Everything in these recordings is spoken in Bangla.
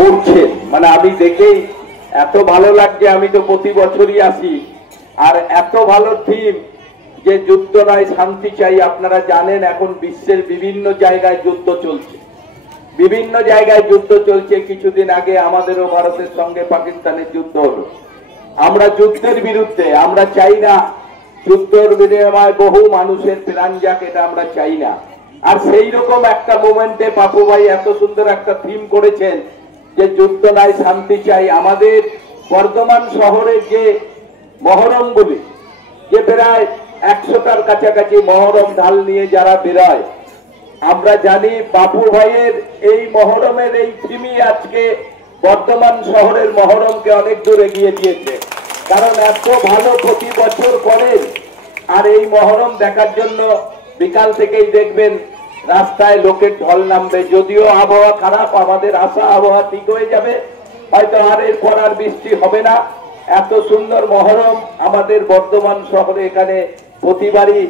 করছেন মানে আমি দেখেই এত ভালো লাগছে। আমি তো প্রতি বছরই আসি, আর এত ভালো থিম যে যুদ্ধ নয় শান্তি চাই। আপনারা জানেন এখন বিশ্বের বিভিন্ন জায়গায় যুদ্ধ চলছে, বিভিন্ন জায়গায় যুদ্ধ চলছে। কিছুদিন আগে আমাদেরও ভারতের সঙ্গে পাকিস্তানের যুদ্ধ হলো। আমরা যুদ্ধের বিরুদ্ধে, আমরা চাই না যুদ্ধের বিনিময়ে বহু মানুষের প্রাণ যাক, এটা আমরা চাই না। আর সেই রকম একটা মোমেন্টে পাপু ভাই এত সুন্দর একটা থিম করেছেন যে যুদ্ধ নাই শান্তি চাই। আমাদের বর্ধমান শহরের যে মহরমগুলি, যে প্রায় 100টার কাছাকাছি মহরম ঢাল নিয়ে যারা বেরোয়, আমরা জানি বাপু ভাইয়ের এই মহরমের এই থিমই আজকে বর্ধমান শহরের মহরমকে অনেক দূর এগিয়ে দিয়েছে। কারণ এত ভালো প্রতি বছর করেন। আর এই মহরম দেখার জন্য বিকাল থেকেই দেখবেন রাস্তায় লোকের ঢল নামবে। যদিও আবহাওয়া খারাপ, আমাদের আশা আবহাওয়া ঠিক হয়ে যাবে, হয়তো আর এরপর আর বৃষ্টি হবে না। এত সুন্দর মহরম আমাদের বর্ধমান শহরে এখানে প্রতিবারই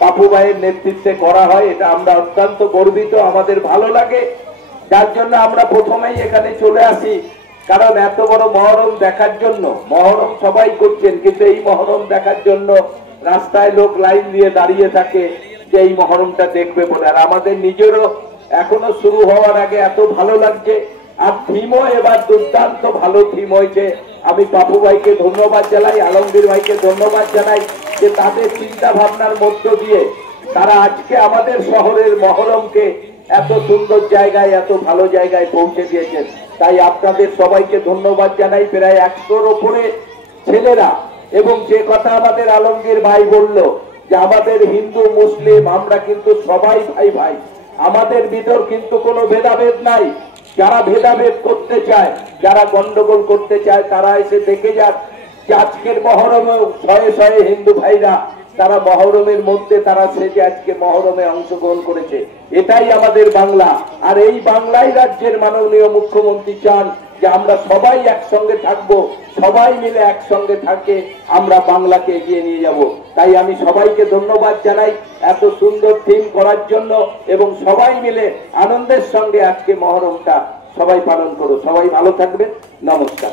বাপু ভাইয়ের নেতৃত্বে করা হয়। এটা আমরা অত্যন্ত গর্বিত, আমাদের ভালো লাগে। যার জন্য আমরা প্রথমেই এখানে চলে আসি, কারণ এত বড় মহরম দেখার জন্য। মহরম সবাই করছেন, কিন্তু এই মহরম দেখার জন্য রাস্তায় লোক লাইন দিয়ে দাঁড়িয়ে থাকে যে এই মহরমটা দেখবে বলে। আর আমাদের নিজেরও এখনো শুরু হওয়ার আগে এত ভালো লাগছে। আর থিমও এবার দুর্দান্ত ভালো থিম হয়েছে। আমি বাপু ভাইকে ধন্যবাদ জানাই, আলমগীর ভাইকে ধন্যবাদ জানাই যে তাদের চিন্তা ভাবনার মধ্য দিয়ে তারা আজকে আমাদের শহরের মহরমকে এত সুন্দর জায়গায়, এত ভালো জায়গায় পৌঁছে দিয়েছেন। তাই আপনাদের সবাইকে ধন্যবাদ জানাই। প্রায় 100-র উপরে ছেলেরা, এবং যে কথা আমাদের আলমগীর ভাই বলল যে আমাদের হিন্দু মুসলিম আমরা কিন্তু সবাই ভাই ভাই, আমাদের ভিতর কিন্তু কোনো ভেদাভেদ নাই। যারা ভেদাভেদ করতে চায়, যারা গন্ডগোল করতে চায়, তারা এসে দেখে যাক যে আজকের মহরমেও শয়ে শয়ে হিন্দু ভাইরা তারা মহরমের মধ্যে তারা সেজে আজকে মহরমে অংশগ্রহণ করেছে। এটাই আমাদের বাংলা। আর এই বাংলায় রাজ্যের মাননীয় মুখ্যমন্ত্রী চান যে আমরা সবাই একসঙ্গে থাকবো, সবাই মিলে একসঙ্গে থাকে আমরা বাংলাকে এগিয়ে নিয়ে যাব। তাই আমি সবাইকে ধন্যবাদ জানাই এত সুন্দর থিম করার জন্য, এবং সবাই মিলে আনন্দের সঙ্গে আজকে মহরমটা সবাই পালন করো। সবাই ভালো থাকবেন, নমস্কার।